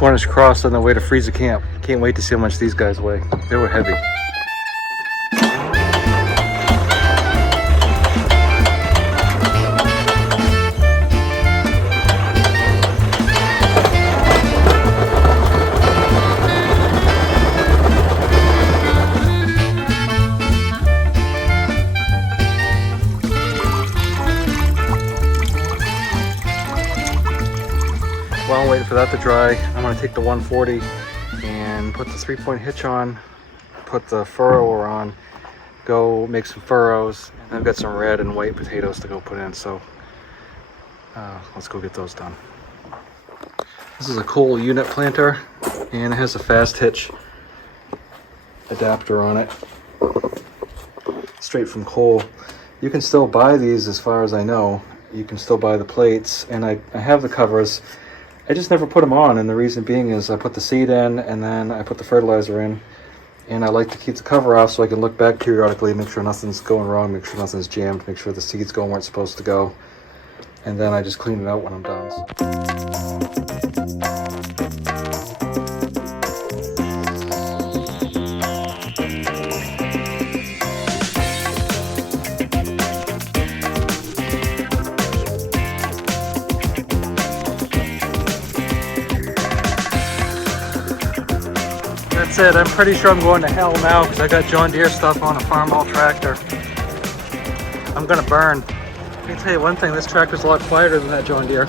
Cornish cross on the way to freezer camp. Can't wait to see how much these guys weigh. They were heavy. While I'm waiting for that to dry, I'm going to take the 140 and put the 3-point hitch on, put the furrower on, go make some furrows, and I've got some red and white potatoes to go put in, so let's go get those done. This is a Cole unit planter, and it has a fast hitch adapter on it, straight from Cole. You can still buy these, as far as I know. You can still buy the plates, and I have the covers. I just never put them on, and the reason being is I put the seed in and then I put the fertilizer in, and I like to keep the cover off so I can look back periodically, make sure nothing's going wrong, make sure nothing's jammed, make sure the seeds going where it's supposed to go, and then I just clean it out when I'm done. That's it. I'm pretty sure I'm going to hell now because I got John Deere stuff on a farm-haul tractor. I'm gonna burn. Let me tell you one thing, this tractor's a lot quieter than that John Deere.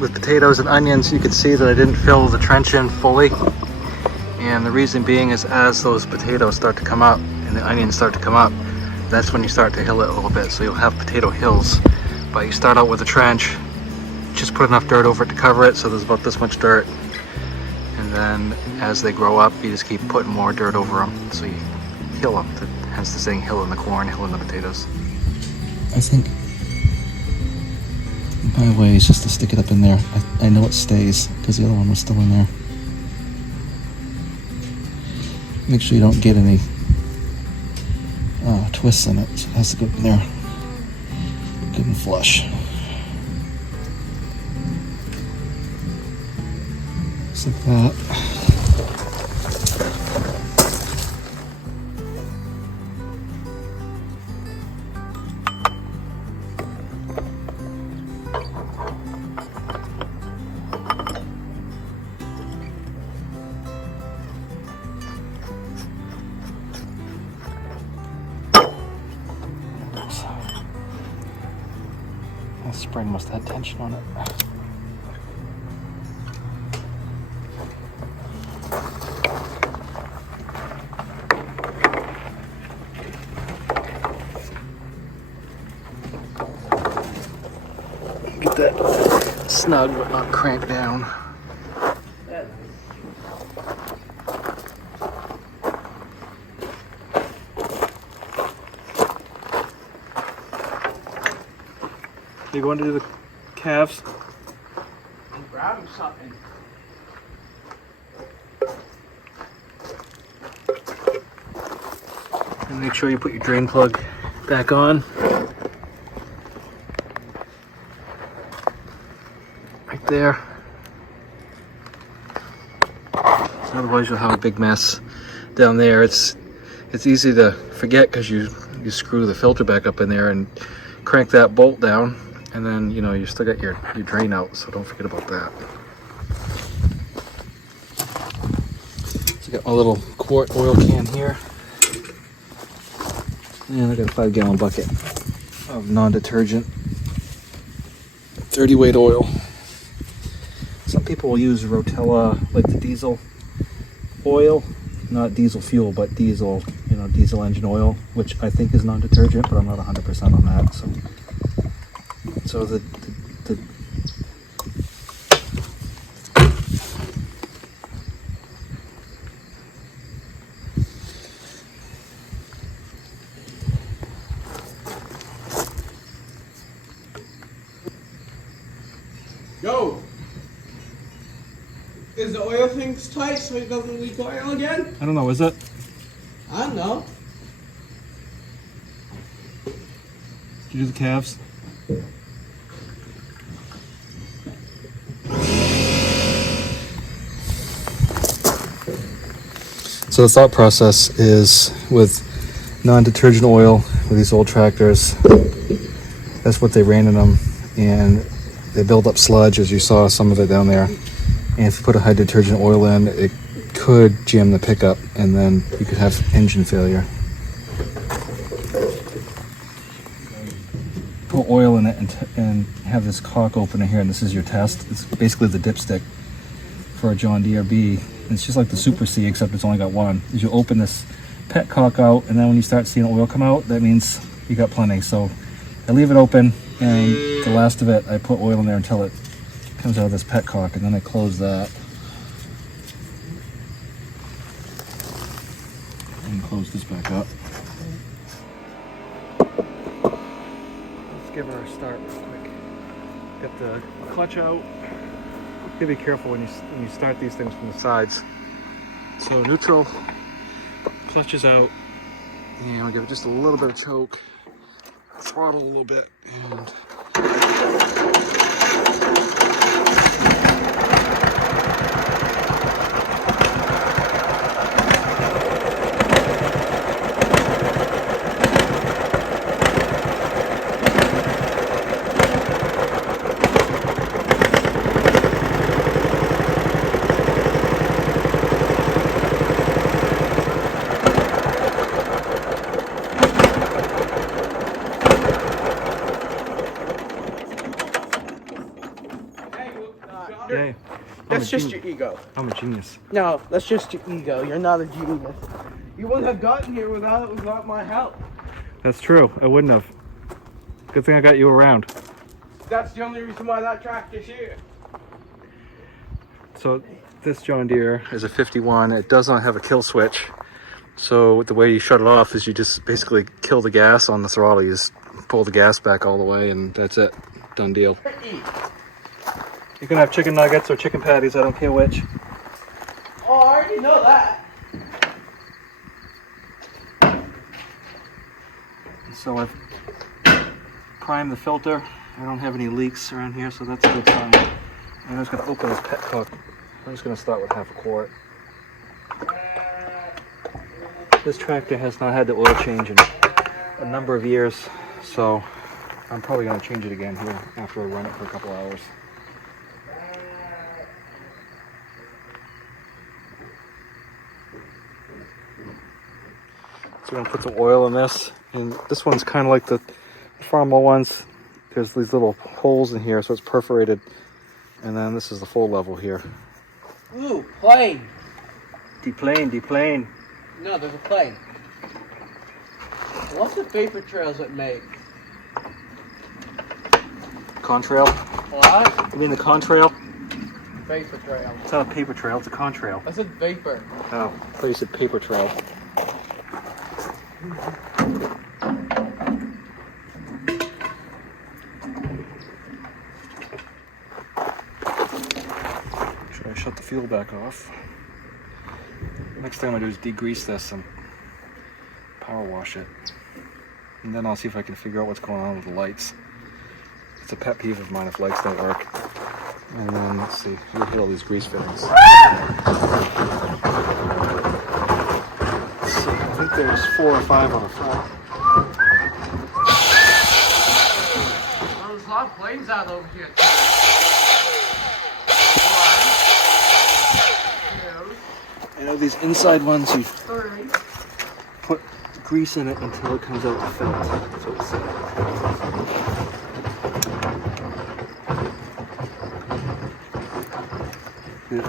With potatoes and onions, you can see that I didn't fill the trench in fully, and the reason being is as those potatoes start to come up and the onions start to come up, that's when you start to hill it a little bit, so you'll have potato hills. But you start out with a trench, just put enough dirt over it to cover it, so there's about this much dirt, and then as they grow up, you just keep putting more dirt over them, so you hill them. Hence the saying, hill in the corn, hill in the potatoes. I think my way is just to stick it up in there. I know it stays because the other one was still in there. Make sure you don't get any twists in it. So it has to go in there good and flush. Just like that. That spring must have had tension on it. Get that snug but not cramped down. You going to do the calves? I'm grabbing something. And make sure you put your drain plug back on. Right there. Otherwise you'll have a big mess down there. It's easy to forget because you screw the filter back up in there and crank that bolt down. And then, you know, you still got your drain out, so don't forget about that. So I got my little quart oil can here. And I got a 5-gallon bucket of non-detergent 30 weight oil. Some people will use Rotella, like the diesel oil, not diesel fuel, but diesel, you know, diesel engine oil, which I think is non-detergent, but I'm not 100% on that. So the Yo! Is the oil thing tight so it doesn't leak oil again? I don't know, is it? I don't know. Did you do the calves? So the thought process is with non-detergent oil with these old tractors, that's what they ran in them, and they build up sludge, as you saw some of it down there. And if you put a high detergent oil in, it could jam the pickup, and then you could have engine failure. Put oil in it and have this cock opener here, and this is your test. It's basically the dipstick for a John Deere B. It's just like the Super C, except it's only got one. Is you open this pet cock out, and then when you start seeing oil come out, that means you got plenty. So I leave it open, and the last of it, I put oil in there until it comes out of this pet cock, and then I close that. And close this back up. Let's give her a start real quick. Get the clutch out. You gotta be careful when you start these things from the sides. So neutral, clutch is out, and we'll give it just a little bit of choke, throttle a little bit, and Hey, that's just your ego. I'm a genius. No, that's just your ego. You're not a genius. You wouldn't have gotten here without my help. That's true. I wouldn't have. Good thing I got you around. That's the only reason why that tractor's here. So this John Deere is a 51. It does not have a kill switch. So the way you shut it off is you just basically kill the gas on the throttle. You just pull the gas back all the way, and that's it. Done deal. You can have chicken nuggets or chicken patties, I don't care which. Oh, I already know that. So I've primed the filter. I don't have any leaks around here, so that's a good sign. And I'm just going to open this pet cock. I'm just going to start with half a quart. This tractor has not had the oil change in a number of years, so I'm probably going to change it again here after I run it for a couple hours. So we're going to put some oil in this, and this one's kind of like the Farmer ones. There's these little holes in here, so it's perforated, and then this is the full level here. Ooh, plane. Deplane. No, there's a plane. What's the vapor trails it make? Contrail? What? You mean the contrail? Vapor trail. It's not a paper trail, it's a contrail. I said vapor. Oh, I thought you said paper trail. Should I shut the fuel back off? Next thing I'm gonna do is degrease this and power wash it. And then I'll see if I can figure out what's going on with the lights. It's a pet peeve of mine if lights don't work. And then let's see, we'll hit all these grease fittings. So I think there's 4 or 5 on the front. Well, there's a lot of planes out over here. You know, these inside ones, you 3. put grease in it until it comes out the felt. That's what it said. Yeah.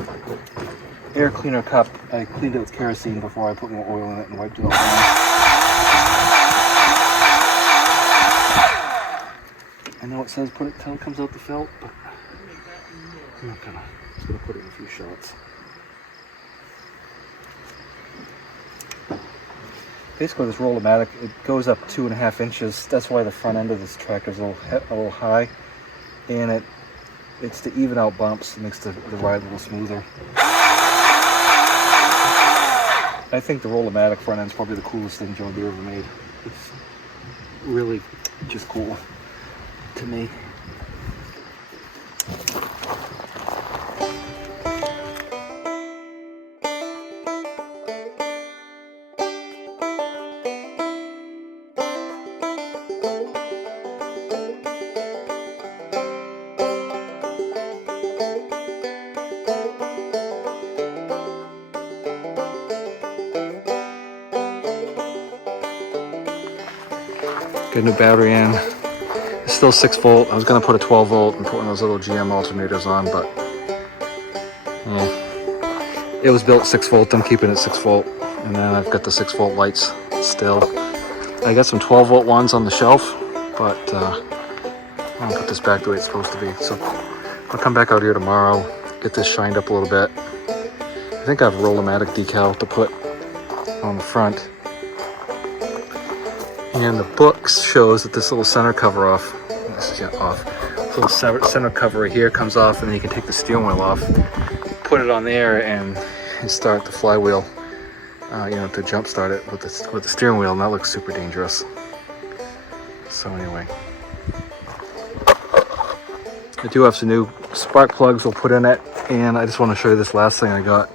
air cleaner cup. I cleaned it with kerosene before I put more oil in it and wiped it all down. I know it says put it till it comes out the felt, but I'm not gonna. I'm just gonna put it in a few shots. Basically, this Roll-O-Matic, it goes up 2.5 inches. That's why the front end of this tractor is a little high, and it's to even out bumps. It makes the ride a little smoother. I think the Roll-O-Matic front end is probably the coolest thing John Deere ever made. It's really just cool to me. Got a new battery in. It's still 6 volt. I was gonna put a 12 volt and put one of those little GM alternators on, but it was built 6 volt. I'm keeping it 6 volt, and then I've got the 6 volt lights still. I got some 12 volt ones on the shelf, but I'll put this back the way it's supposed to be. So I'll come back out here tomorrow, get this shined up a little bit. I think I have a Roll-O-Matic decal to put on the front. And the books shows that this little center cover off, this is off, this little center cover right here comes off, and then you can take the steering wheel off, put it on there, and start the flywheel, to jump start it with the steering wheel, and that looks super dangerous. So anyway, I do have some new spark plugs we'll put in it, and I just want to show you this last thing I got,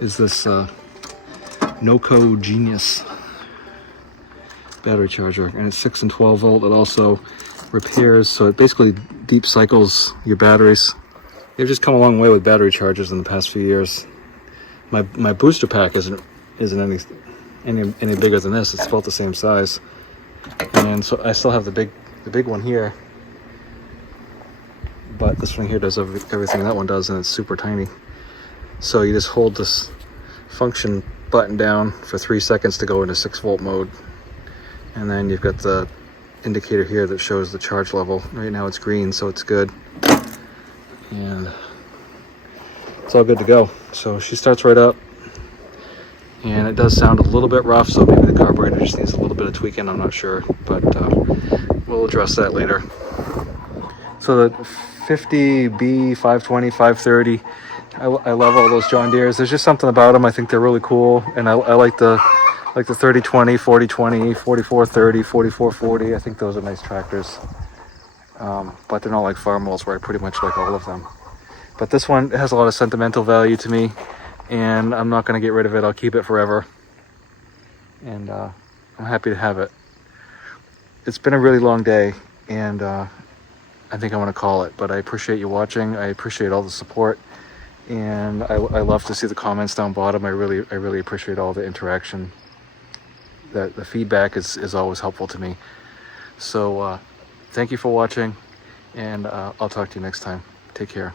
is this NOCO Genius battery charger, and it's 6 and 12 volt. It also repairs, so it basically deep cycles your batteries. They've just come a long way with battery chargers in the past few years. My booster pack isn't any bigger than this. It's about the same size, and so I still have the big one here, but this one here does everything that one does, and it's super tiny. So you just hold this function button down for 3 seconds to go into 6 volt mode. And then you've got the indicator here that shows the charge level. Right now it's green, so it's good. And it's all good to go. So she starts right up. And it does sound a little bit rough, so maybe the carburetor just needs a little bit of tweaking, I'm not sure. But we'll address that later. So the 50B, 520, 530, I love all those John Deeres. There's just something about them. I think they're really cool. And I like the 3020, 4020, 4430, 4440. I think those are nice tractors. But they're not like Farmwells, where I pretty much like all of them. But this one has a lot of sentimental value to me, and I'm not going to get rid of it. I'll keep it forever. And I'm happy to have it. It's been a really long day, and I think I'm going to call it. But I appreciate you watching. I appreciate all the support. And I love to see the comments down bottom. I really appreciate all the interaction. The feedback is always helpful to me. So thank you for watching, and I'll talk to you next time. Take care.